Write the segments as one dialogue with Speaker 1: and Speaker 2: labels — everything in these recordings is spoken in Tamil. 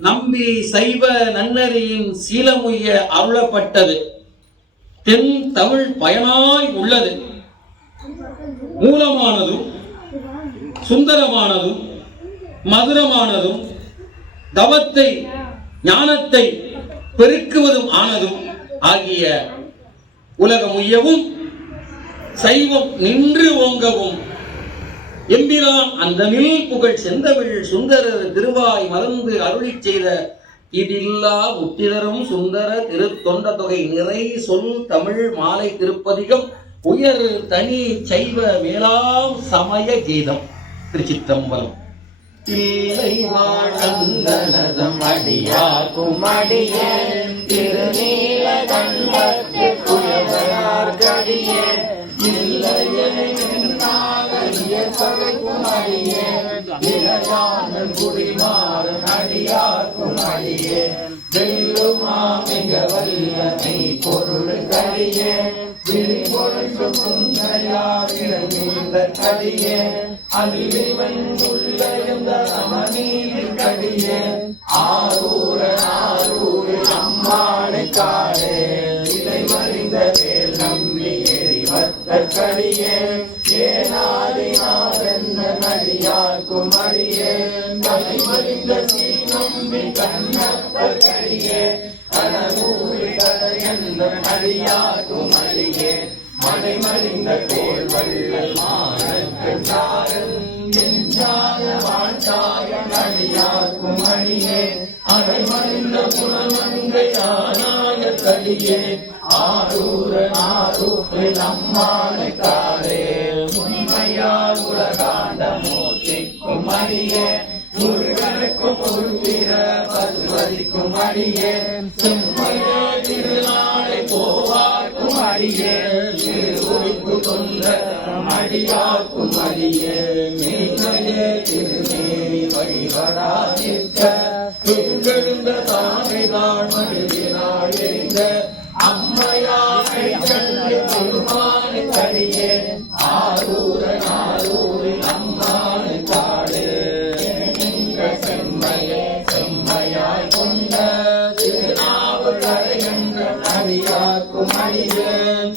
Speaker 1: நம்பி சைவ நன்னறியின் சீலமுய அருளப்பட்டது. தென் தமிழ் பயனாய் உள்ளது. மூலமானதும் சுந்தரமானதும் மதுரமானதும் தவத்தை ஞானத்தை பெருக்குவதும் ஆனதும் ஆகிய உலகம் உயவும் சைவம் நின்று ஓங்கவும் எம்பிரான் அந்த மில் புகழ் செந்தமிழ் சுந்தரர் திருவாய் மறந்து அருளிச் செய்த இதில்லா முத்திதரும் சுந்தர திருத்தொண்ட தொகை நிறை சொல் தமிழ் மாலை திருப்பதிகம் உயர் தனி சைவ மேலாம் சமய கீதம் திருச்சித்தம்பலம் இல்லை
Speaker 2: வாழ்ந்தனதம் இளையான குடிமாறன் அடியாக்கும் அடியே வெல்லுமா மிக வல்லமை பொருள் கடியே விழிபொழுது முன்னையார் உள்ளிருந்த அமனீர் ஆரூர தலை மறிந்த சீ கண்ணப்பர் கடியேன் கனகூரி கடையென்ற அடியார்க்கும் அடியேன் மலை மறிந்த கோல் வள்ளல் மாணக்கன் சாரன் எஞ்சாய வாழ்த்தாய அடியார்க்கும் மறிந்த புலமங்கை ஆனாய கடியே ஆரூர் ஆரூரில் அம்மானை உண்மையால் உலகாண்ட மூர்த்திக்கும் அடியே முருகனுக்கும் முருகிற பசுவதிக்கும் அடியே திருநாளை போவார்க்கும் அடியே திருவுரிப்பு அடியே திருநேரி அடியாக்கும் என்ற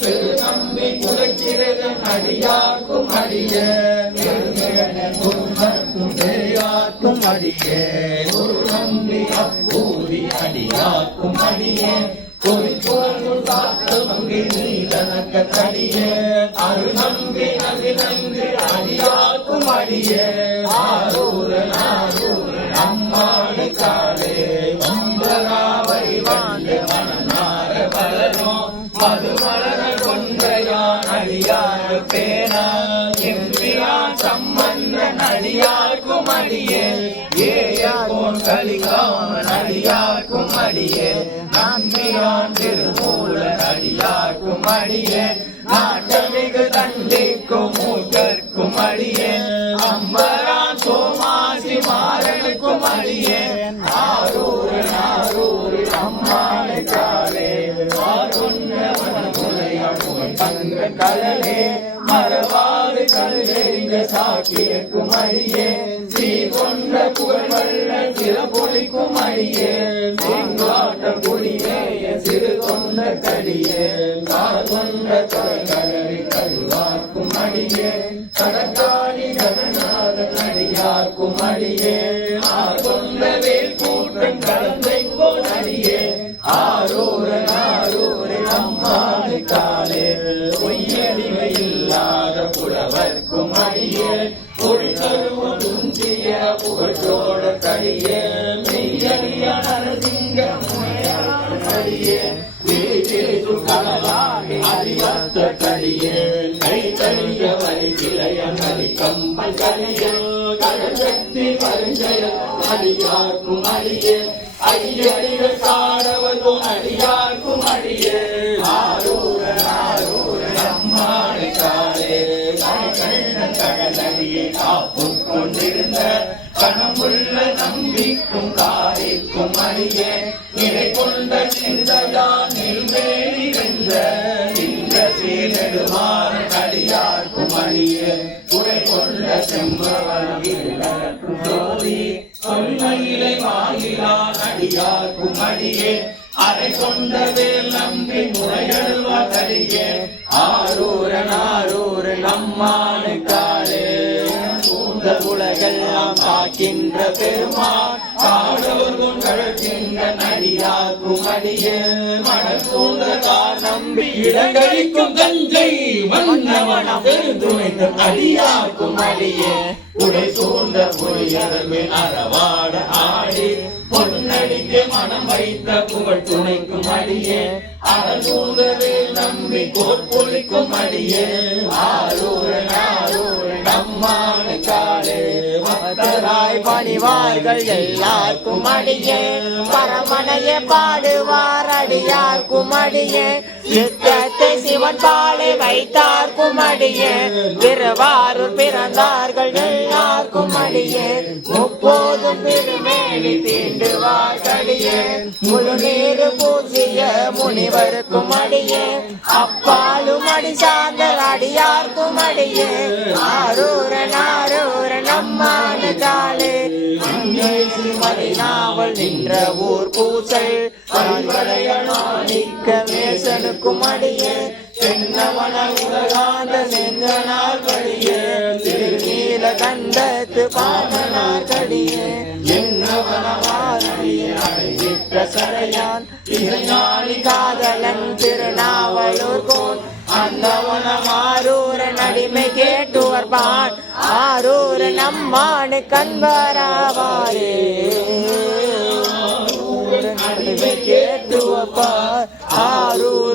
Speaker 2: திரு நம்பி குறைக்கிறதன் அடியாக்கும் அடியேன் பெரியாக்கும் பெரியார்க்கும் ஒரு நம்பி அப்பூரி அடியாக்கும் அடியேன் குறிக்கோள் காத்து மங்கை நீலனக்க கடியே அரு நம்பி அது நன்றி அடியாக்கும் அடியே. ஆரோ அடியே ஏயார்கோன் கலிகாமன் அடியார்க்கும் அடியே. நம்பிரான் திருமூலன் அடியார்க்கும் அடியே. நாட்டமிகு தண்டிக்கும் மூக்கர்க்கும் அடியே. அம்பரான் சோமாசி மாறனுக்கும் அடியே. ஆரூர் ஆரூர் தங்க கல்லெறிந்த சாக்கியக்கும் அடியே ஸ்ரீ கொண்ட புகழ் வல்ல சிறப்பொழிக்கும் அடியே செங்காட்டம் குடியேய சிறு கொண்ட கடியே கார் கொண்ட கடற்கடலை கழுவார்க்கும் அடியே கடற்காணி ஜகநாதன் அடியார்க்கும் அடியே ஆர் கொண்ட வேல் கூட்டம் கலந்தை போல் அடியே ஆரோர கடியே கை கடிய வரி கிளைய நதி கம்பல் கடியே கடல் பரிஞ்சய அடியார்க்கும் அடியே ஐயடிகள் காடவர்க்கும் அடியார்க்கும் அடியே ஆரூர ஆரூர அம்மானை காலே கண்ணன் கடலடியே காப்பும் கொண்டிருந்த கணமுள்ள நம்பிக்கும் காரிக்கும் அடியே கொள்ள கொண்ட செம்பவன் ஜோதி தொன்மையிலே அடியார்க்கும் அடியே அரை கொண்ட வேல் நம்பி முறையழுவதடியே ஆரூரன் ஆரூரன் நம்மானு காலே சூழ்ந்த உலகெல்லாம் காக்கின்ற பெருமான் காடோர்கும் கழக்கின்ற நடியார்க்கும் அடியே மணல் சூழ்ந்த கார் நம்பி இடங்களிக்கும் தஞ்சை மன்னவனம் பெருந்துணைந்த அடியார்க்கும் அடியே. உடை சூழ்ந்த புரியரமே அறவாட ஆடி. பொன்னடிக்கு மனம் வைத்த புகழ் துணைக்கும் அடியே. அடல் நம்பி கோட்பொழிக்கும் அடியே. ஆரூரன் ஆரூரன் நம்மானு காலே. அறிவார்கள் எல்லாருக்கும் அடியே. பரமனைய பாடுவார்? அடியார் குமடியே. சித்தத்தை சிவன் பாலை வைத்தார் குமடியே. திருவாரூர் பிறந்தார்கள் எல்லாருக்கும் அடியே முப்போதும் திருமேனி தீண்டுவார் கடியே. முழு நீரு பூசிய முனிவருக்கும் அடியே அப்பாலும் அடி சார்ந்த அடியார்க்கும் அடியே ஆரூரன் ஆரூரன் நம்மான காலே அங்கே நாவல் நின்ற ஊர் பூசல். கண்வளைய மேசனுக்கும் அடியே தென்னவன உலகாந்த செந்தனார் கடியே திருநீல கண்டத்து பாமனார் கடியே என்னவனவாரியே அழைவிட்ட சரையான் காதலன் திருநாவலூர் கோன் அந்தவனம் கேட்டுவர்பான் ஆரூரன் அம்மானு கண்பராவாரே. ஆரூரன் அடிமை கேட்டுவப்பார் ஆரூரன்